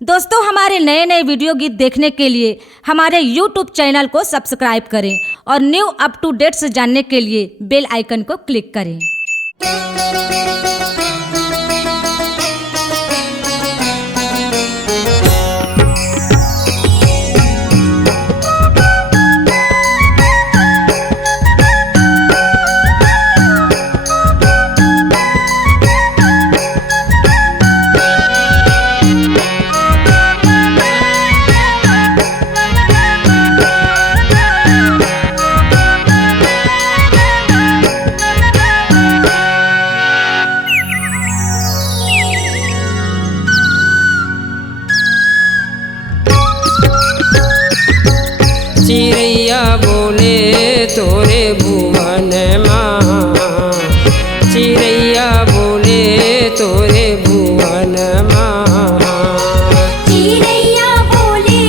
दोस्तों, हमारे नए नए वीडियो गीत देखने के लिए हमारे YouTube चैनल को सब्सक्राइब करें और न्यू अप टू डेट्स जानने के लिए बेल आइकन को क्लिक करें। चिड़ैया बोले तोरे भुवन माँ, चिड़ैया बोले तोरे भुवन माँ, चिड़ैया बोले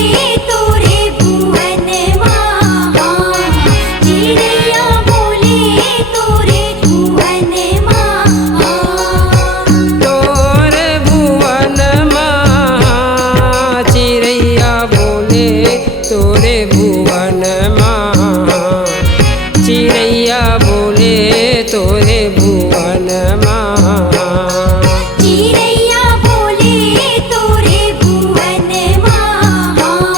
तोरे भुवन माँ, चिड़ैया बोले तोरे भुवन माँ, तोरे भुवन माँ, चिड़ैया बोले तोरे भुवन माँ, चिड़ैया बोले तोरे भुवन माँ, चिड़ैया बोले तोरे भुवन माँ,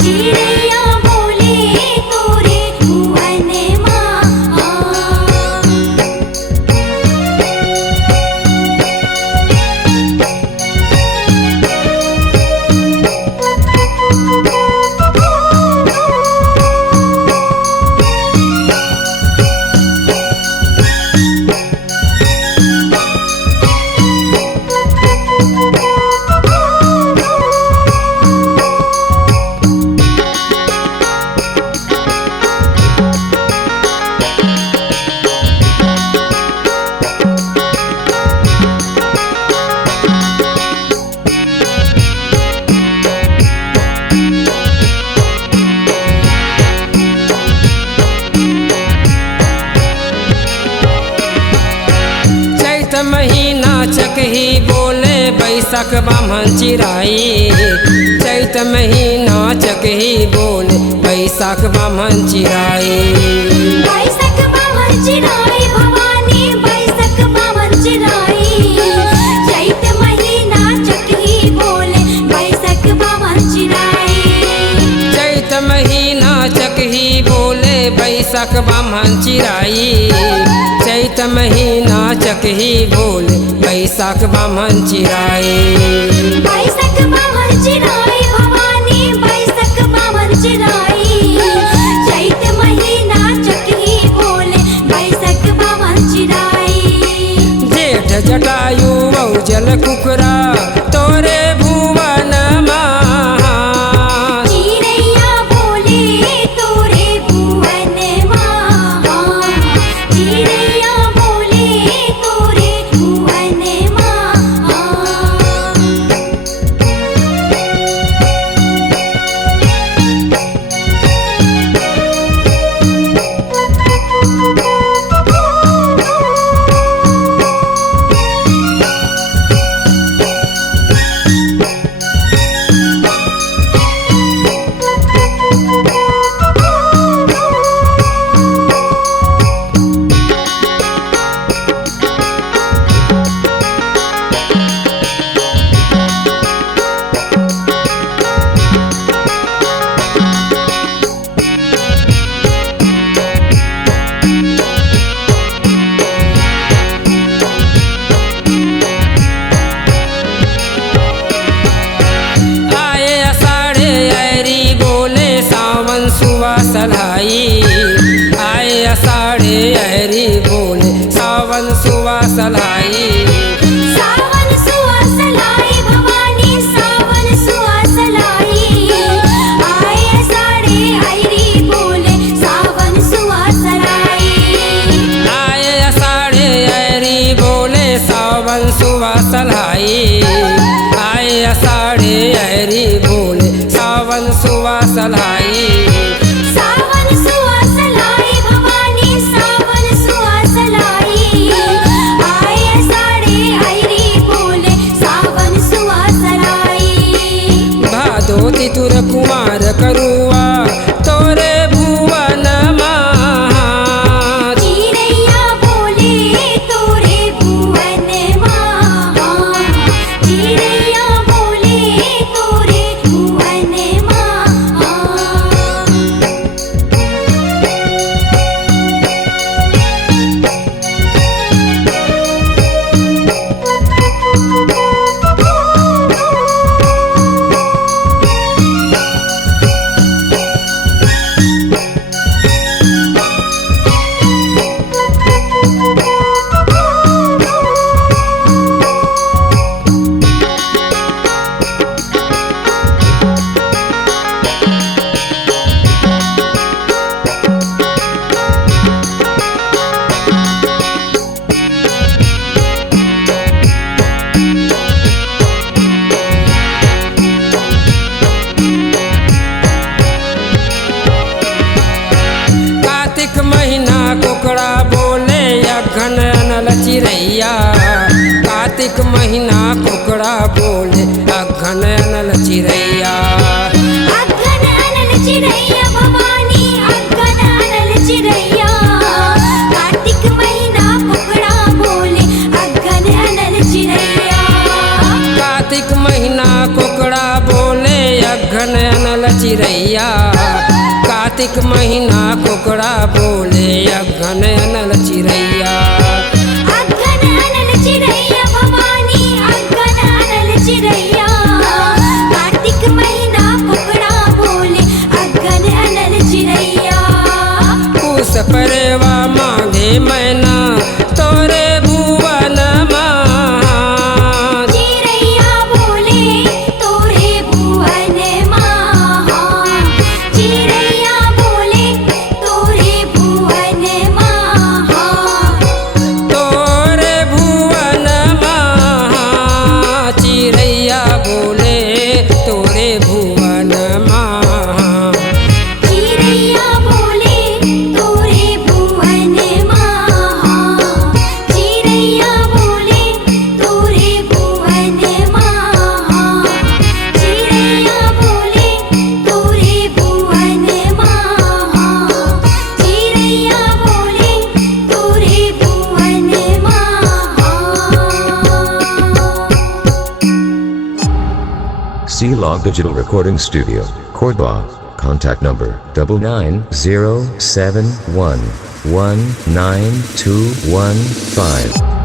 चिड़ैया बोले तोरे भुवन माँ। चैत महीना चकही बोले बैसाख बामन चिराई, चैत महीना चकही बोले बैसाख बामन चिराई, बैसक बामन चिराई भवानी बैसक बामन चिराई, चैत महीना चकही बोले बैसक बामन चिराई, चैत महीना चकही बोले बैसाख बामन चिराई, चैत महीना चकही बोले बैसाख बामन चिराई, बैसक बामन चिराई भवानी बैसक बामन चिराई, चैत महीना चकही बोले बैसक बामन चिराई, जेठ जटायु जल कुकरा तोरे भुवन माँ, चिड़ैया बोले तोरे भुवन माँ, चिड़ैया बोले तोरे भुवन माँ। आए अषाढ़े ऐरी बोले सावन सुवा सलाई, आए अषाढ़े ऐरी बोले सावन सुवा सलाई, सावन सुहास लाई भवानी सावन सुहास लाई, आए साड़े ऐरी बोले सावन सुहास लाई, आए अषाढ़े ऐरी बोले सावन सुवा सलाई, आए अषाढ़े ऐरी बोले सावन सुवा सलाई, सावन सुहास लाई भवानी सावन सुहास लाई, आए साड़े ऐरी बोले सावन सुहास लाई। तितुर कुमार करुआ तोरे भुवन माँ। चिरैया बोले तोरे भुवन माँ, चिरैया बोले तोरे भुवन माँ। कार्तिक महीना कोकड़ा बोले अघन अनल चिरैया। कार्तिक महीना कोकड़ा बोले अघन अनल चिरैया। अघन अनल चिरैया भवानी अघन अनल चिरैया। कार्तिक महीना कुकड़ा बोले अघन अनल चिरैया। कार्तिक महीना कोकड़ा बोले अघन अनल चिरैया। कार्तिक महीना कोकड़ा बोले अघन अनल चिरैया। अघन अनल चिरैया भवानी अघन अनल चिरैया। कार्तिक महीना कुकड़ा बोले अघन अनल चिरैया। पूस परेवा मांगे मैना तोरे भुवन माँ। चिरैया बोले तोरे भुवन माँ, चिरैया बोले तोरे भुवन माँ। तोरे भुवन माँ। चिरैया बोले तोरे भुवन माँ। चिरैया बोले तोरे भुवन माँ, चिरैया बोले तोरे भुवन माँ, चिरैया बोले तोरे भुवन माँ, चिरैया बोले तोरे भुवन माँ। C-Log Digital Recording Studio, Cordoba. Contact number 99071192115.